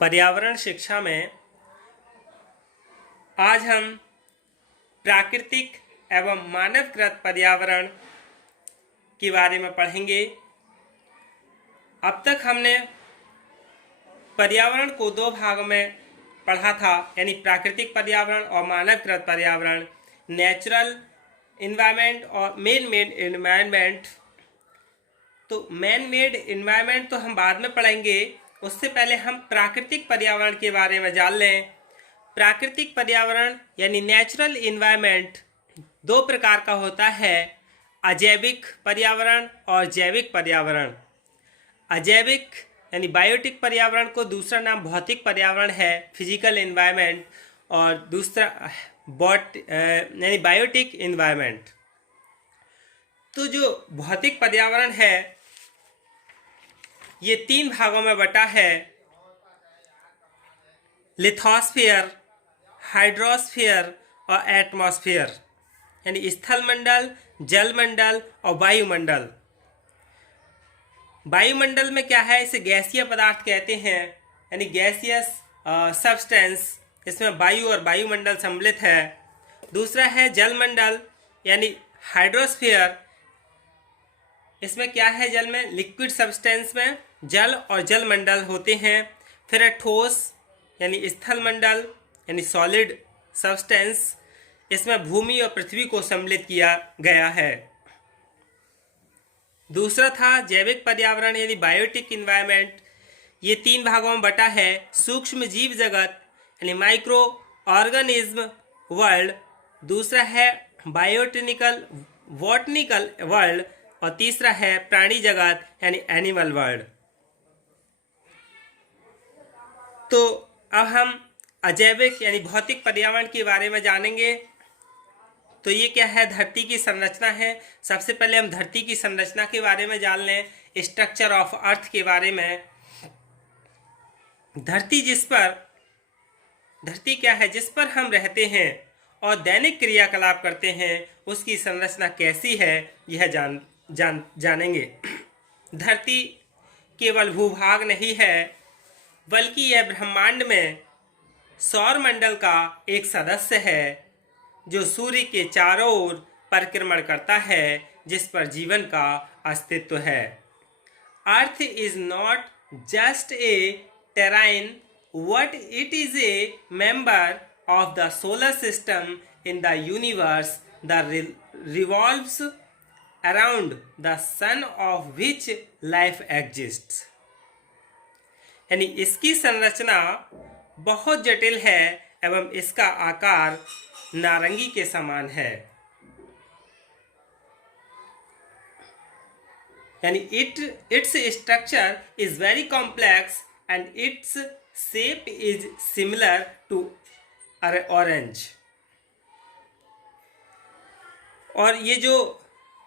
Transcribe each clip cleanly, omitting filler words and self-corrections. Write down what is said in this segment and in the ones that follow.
पर्यावरण शिक्षा में आज हम प्राकृतिक एवं मानवकृत पर्यावरण के बारे में पढ़ेंगे। अब तक हमने पर्यावरण को दो भागों में पढ़ा था, यानी प्राकृतिक पर्यावरण और मानवकृत पर्यावरण, नेचुरल इन्वायरमेंट और मैन मेड इन्वायरमेंट। तो मैन मेड इन्वायरमेंट तो हम बाद में पढ़ेंगे, उससे पहले हम प्राकृतिक पर्यावरण के बारे में जान लें। प्राकृतिक पर्यावरण यानी नेचुरल इन्वायरमेंट दो प्रकार का होता है, अजैविक पर्यावरण और जैविक पर्यावरण। अजैविक यानी बायोटिक पर्यावरण को दूसरा नाम भौतिक पर्यावरण है, फिजिकल इन्वायरमेंट, और दूसरा यानी बायोटिक इन्वायरमेंट। तो जो भौतिक पर्यावरण है ये तीन भागों में बटा है, लिथोस्फीयर, हाइड्रोस्फीयर और एटमॉस्फेयर, यानी स्थल मंडल, जल मंडल और वायुमंडल। वायुमंडल में क्या है, इसे गैसीय पदार्थ कहते हैं, यानी गैसियस सब्सटेंस, इसमें वायु और वायुमंडल सम्मिलित है। दूसरा है जल मंडल यानी हाइड्रोस्फीयर, इसमें क्या है, जल में लिक्विड सब्सटेंस में जल और जल मंडल होते हैं। फिर है ठोस यानी स्थल मंडल यानी सॉलिड सब्सटेंस, इसमें भूमि और पृथ्वी को सम्मिलित किया गया है। दूसरा था जैविक पर्यावरण यानी बायोटिक इन्वायरमेंट, ये तीन भागों में बटा है, सूक्ष्म जीव जगत यानी माइक्रो ऑर्गेनिज्म वर्ल्ड, दूसरा है बायोटेक्निकल बॉटनिकल वर्ल्ड, और तीसरा है प्राणी जगत यानी एनिमल वर्ल्ड। तो अब हम अजैविक यानी भौतिक पर्यावरण के बारे में जानेंगे। तो ये क्या है, धरती की संरचना है। सबसे पहले हम धरती की संरचना के बारे में जान लें, स्ट्रक्चर ऑफ अर्थ के बारे में। धरती क्या है, जिस पर हम रहते हैं और दैनिक क्रियाकलाप करते हैं, उसकी संरचना कैसी है यह जानेंगे। धरती केवल भूभाग नहीं है, बल्कि यह ब्रह्मांड में सौर मंडल का एक सदस्य है जो सूर्य के चारों ओर परिक्रमण करता है, जिस पर जीवन का अस्तित्व है। Earth is not just a terrain, what it is a member of the solar system in the universe that revolves around the sun of which life exists। यानी इसकी संरचना बहुत जटिल है एवं इसका आकार नारंगी के समान है, यानी its structure is very complex and its shape is similar to orange। और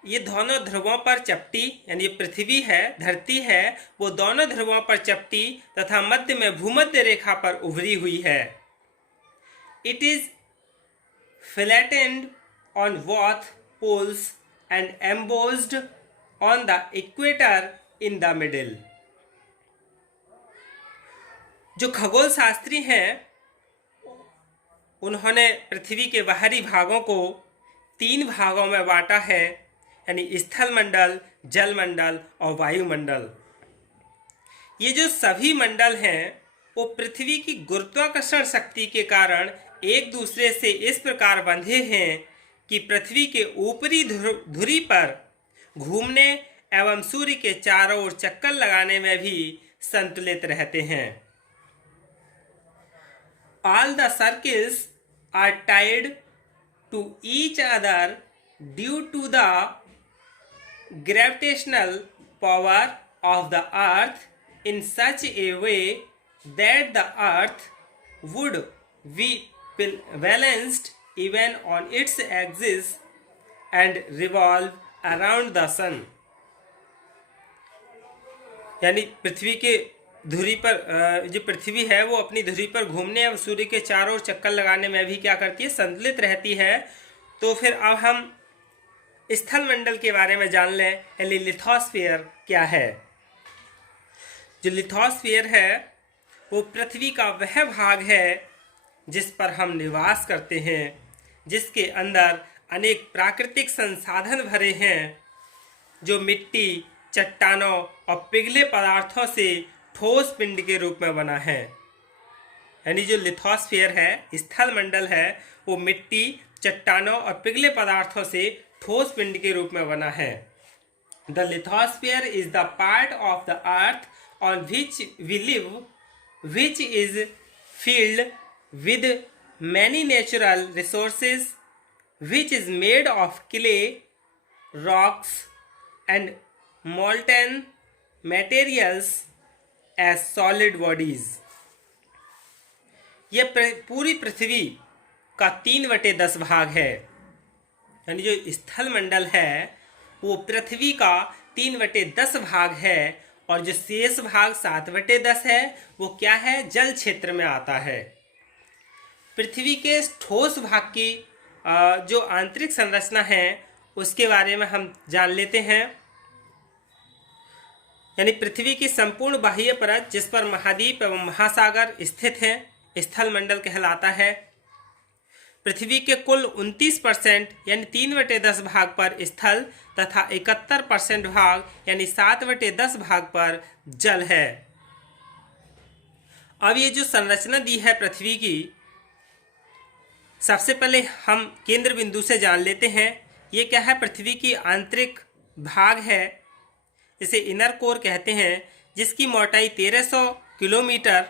ये दोनों ध्रुवों पर चपटी, यानी पृथ्वी है, धरती है, वो दोनों ध्रुवों पर चपटी तथा मध्य में भूमध्य रेखा पर उभरी हुई है। It is flattened on both poles and embossed on the equator in the middle। जो खगोल शास्त्री हैं उन्होंने पृथ्वी के बाहरी भागों को तीन भागों में बांटा है, यानी स्थल मंडल, जल मंडल और वायुमंडल। ये जो सभी मंडल हैं वो पृथ्वी की गुरुत्वाकर्षण शक्ति के कारण एक दूसरे से इस प्रकार बंधे हैं कि पृथ्वी के ऊपरी धुरी पर घूमने एवं सूर्य के चारों ओर चक्कर लगाने में भी संतुलित रहते हैं। All the circles are tied to each other due to the gravitational power of the earth in such a way that the earth would be balanced even on its axis and revolve around the sun। यानी पृथ्वी के धुरी पर जो पृथ्वी है वो अपनी धुरी पर घूमने और सूर्य के चारों ओर चक्कर लगाने में भी क्या करती है, संतुलित रहती है। तो फिर अब हम स्थल मंडल के बारे में जान लें, लिथोस्फीयर क्या है। जो लिथोस्फीयर है वो पृथ्वी का वह भाग है जिस पर हम निवास करते हैं, जिसके अंदर अनेक प्राकृतिक संसाधन भरे हैं, जो मिट्टी, चट्टानों और पिघले पदार्थों से ठोस पिंड के रूप में बना है। यानी जो लिथोस्फीयर है, स्थल मंडल है, वो मिट्टी, चट्टानों और पिघले पदार्थों से ठोस पिंड के रूप में बना है। The lithosphere is the part of the earth on which we live, which is filled with many natural resources, which is made of clay, rocks and molten materials as solid bodies। यह पूरी पृथ्वी का 3/10 भाग है। यानी जो स्थल मंडल है वो पृथ्वी का 3/10 भाग है, और जो शेष भाग 7/10 है वो क्या है, जल क्षेत्र में आता है। पृथ्वी के ठोस भाग की जो आंतरिक संरचना है उसके बारे में हम जान लेते हैं। यानी पृथ्वी की संपूर्ण बाह्य परत जिस पर महाद्वीप एवं महासागर स्थित हैं स्थल मंडल कहलाता है। पृथ्वी के कुल 29% यानी 3/10 भाग पर स्थल तथा 71% भाग यानी 7/10 भाग पर जल है। अब ये जो संरचना दी है पृथ्वी की, सबसे पहले हम केंद्र बिंदु से जान लेते हैं। ये क्या है, पृथ्वी की आंतरिक भाग है, इसे इनर कोर कहते हैं, जिसकी मोटाई 1300 किलोमीटर,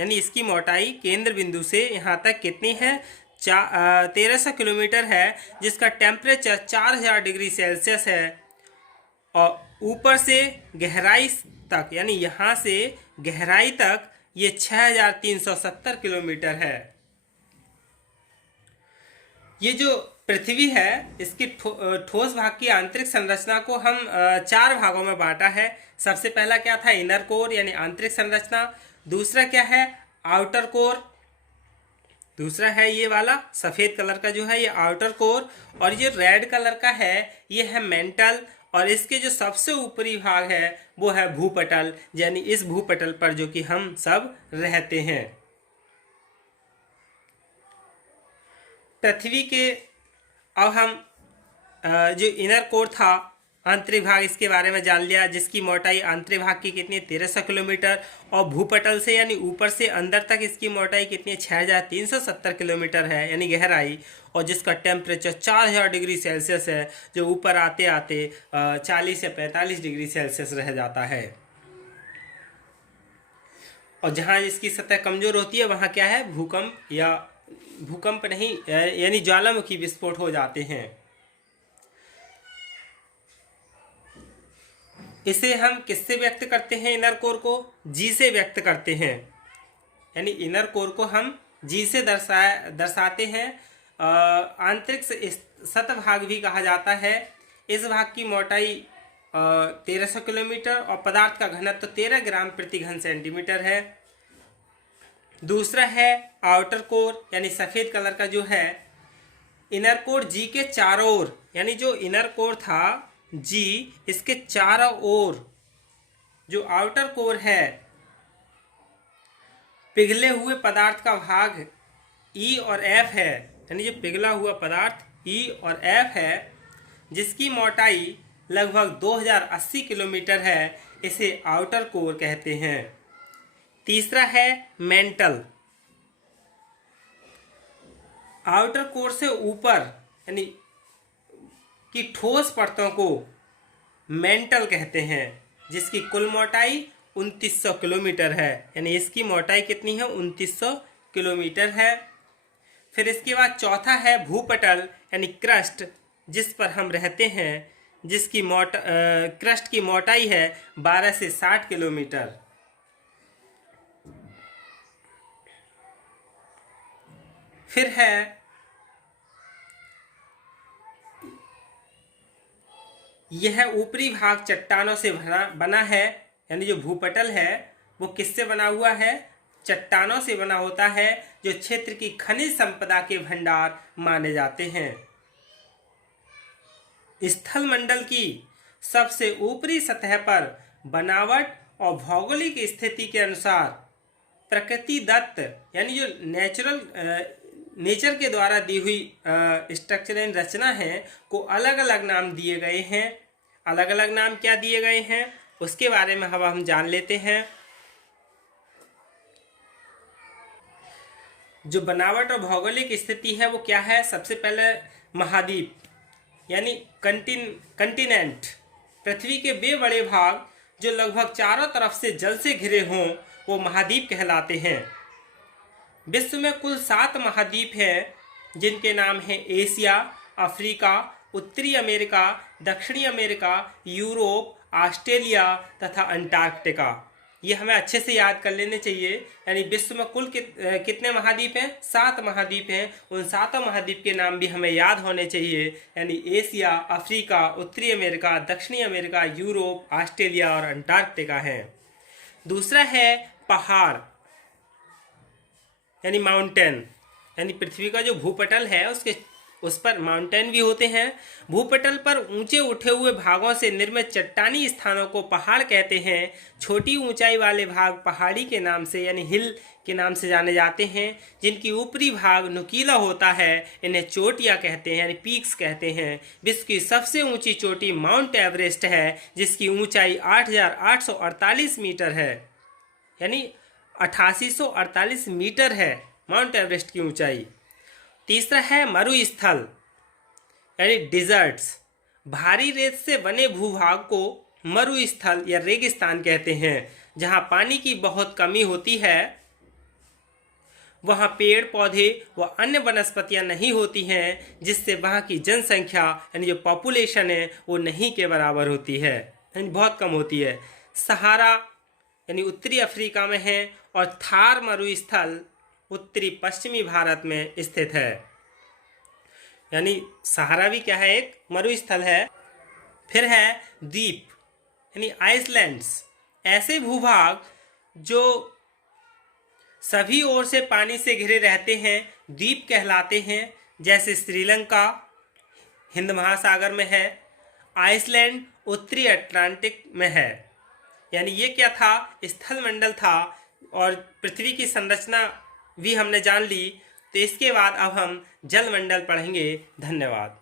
यानी इसकी मोटाई केंद्र बिंदु से यहाँ तक कितनी है, 1300 किलोमीटर है, जिसका टेम्परेचर 4000 डिग्री सेल्सियस है, और ऊपर से गहराई तक यानी यहाँ से गहराई तक ये 6370 किलोमीटर है। ये जो पृथ्वी है इसकी ठोस भाग की आंतरिक संरचना को हम 4 भागों में बांटा है। सबसे पहला क्या था, इनर कोर यानी आंतरिक संरचना। दूसरा क्या है, आउटर कोर। दूसरा है ये वाला सफ़ेद कलर का जो है ये आउटर कोर, और ये रेड कलर का है ये है मेंटल, और इसके जो सबसे ऊपरी भाग है वो है भूपटल, यानी इस भूपटल पर जो कि हम सब रहते हैं। पृथ्वी के अब हम जो इनर कोर था आंतरिक भाग, इसके बारे में जान लिया, जिसकी मोटाई आंतरिक भाग की कितनी है, 1300 किलोमीटर, और भूपटल से यानी ऊपर से अंदर तक इसकी मोटाई कितनी है, 6370 किलोमीटर है यानी गहराई, और जिसका टेम्परेचर 4000 डिग्री सेल्सियस है, जो ऊपर आते आते 40 से 45 डिग्री सेल्सियस रह जाता है। और जहाँ इसकी सतह कमजोर होती है वहाँ क्या है, भूकंप या भूकंप नहीं यानी ज्वालामुखी विस्फोट हो जाते हैं। इसे हम किससे व्यक्त करते हैं, इनर कोर को जी से व्यक्त करते हैं। यानी इनर कोर को हम जी से दर्शाते हैं। आंतरिक सतभाग भी कहा जाता है। इस भाग की मोटाई 1300 किलोमीटर और पदार्थ का घनत्व 13 ग्राम प्रति घन सेंटीमीटर है। दूसरा है आउटर कोर यानी सफ़ेद कलर का जो है। इनर कोर जी के चारों ओर, यानी जो इनर कोर था जी, इसके चारों ओर जो आउटर कोर है, पिघले हुए पदार्थ का भाग ई और एफ है, यानी जो पिघला हुआ पदार्थ ई और एफ है, जिसकी मोटाई लगभग 2080 किलोमीटर है, इसे आउटर कोर कहते हैं। तीसरा है मेंटल। आउटर कोर से ऊपर यानी की ठोस परतों को मेंटल कहते हैं, जिसकी कुल मोटाई 2900 किलोमीटर है, यानी इसकी मोटाई कितनी है, 2900 किलोमीटर है। फिर इसके बाद चौथा है भूपटल यानी क्रस्ट, जिस पर हम रहते हैं, जिसकी क्रस्ट की मोटाई है 12 से 60 किलोमीटर। फिर है यह ऊपरी भाग चट्टानों से बना है, यानी जो भूपटल है वो किससे बना हुआ है, चट्टानों से बना होता है, जो क्षेत्र की खनिज संपदा के भंडार माने जाते हैं। स्थल मंडल की सबसे ऊपरी सतह पर बनावट और भौगोलिक स्थिति के अनुसार प्रकृति दत्त यानी जो नेचर के द्वारा दी हुई स्ट्रक्चर एंड रचना है को अलग अलग नाम दिए गए हैं। अलग अलग नाम क्या दिए गए हैं उसके बारे में अब हम जान लेते हैं। जो बनावट और भौगोलिक स्थिति है वो क्या है? सबसे पहले महाद्वीप यानी कंटिनेंट, पृथ्वी के वे बड़े भाग जो लगभग चारों तरफ से जल से घिरे हों वो महाद्वीप कहलाते हैं। विश्व में कुल 7 महाद्वीप हैं जिनके नाम हैं एशिया, अफ्रीका, उत्तरी अमेरिका, दक्षिणी अमेरिका, यूरोप, ऑस्ट्रेलिया तथा अंटार्कटिका। ये हमें अच्छे से याद कर लेने चाहिए। यानी विश्व में कुल कितने महाद्वीप हैं? 7 महाद्वीप हैं। उन 7 महाद्वीप के नाम भी हमें याद होने चाहिए। यानी एशिया, अफ्रीका, उत्तरी अमेरिका, दक्षिणी अमेरिका, यूरोप, ऑस्ट्रेलिया और अंटार्कटिका हैं। दूसरा है पहाड़ यानी माउंटेन, यानी पृथ्वी का जो भूपटल है उस पर माउंटेन भी होते हैं। भूपटल पर ऊंचे उठे हुए भागों से निर्मित चट्टानी स्थानों को पहाड़ कहते हैं। छोटी ऊंचाई वाले भाग पहाड़ी के नाम से यानी हिल के नाम से जाने जाते हैं। जिनकी ऊपरी भाग नुकीला होता है इन्हें चोटियां कहते हैं यानी पीक्स कहते हैं। विश्व की सबसे ऊंची चोटी माउंट एवरेस्ट है जिसकी ऊंचाई 8,848 मीटर है, यानी 8848 मीटर है माउंट एवरेस्ट की ऊंचाई। तीसरा है मरुस्थल यानी डिजर्ट्स। भारी रेत से बने भूभाग को मरुस्थल या रेगिस्तान कहते हैं। जहां पानी की बहुत कमी होती है वहां पेड़ पौधे व अन्य वनस्पतियां नहीं होती हैं, जिससे वहां की जनसंख्या यानी जो पॉपुलेशन है वो नहीं के बराबर होती है, यानी बहुत कम होती है। सहारा यानी उत्तरी अफ्रीका में है और थार मरुस्थल उत्तरी पश्चिमी भारत में स्थित है। यानी सहारा भी क्या है? एक मरुस्थल है। फिर है द्वीप यानी आइसलैंड्स। ऐसे भूभाग जो सभी ओर से पानी से घिरे रहते हैं द्वीप कहलाते हैं। जैसे श्रीलंका हिंद महासागर में है, आइसलैंड उत्तरी अटलांटिक में है। यानी ये क्या था? स्थल मंडल था और पृथ्वी की संरचना भी हमने जान ली। तो इसके बाद अब हम जल मंडल पढ़ेंगे। धन्यवाद।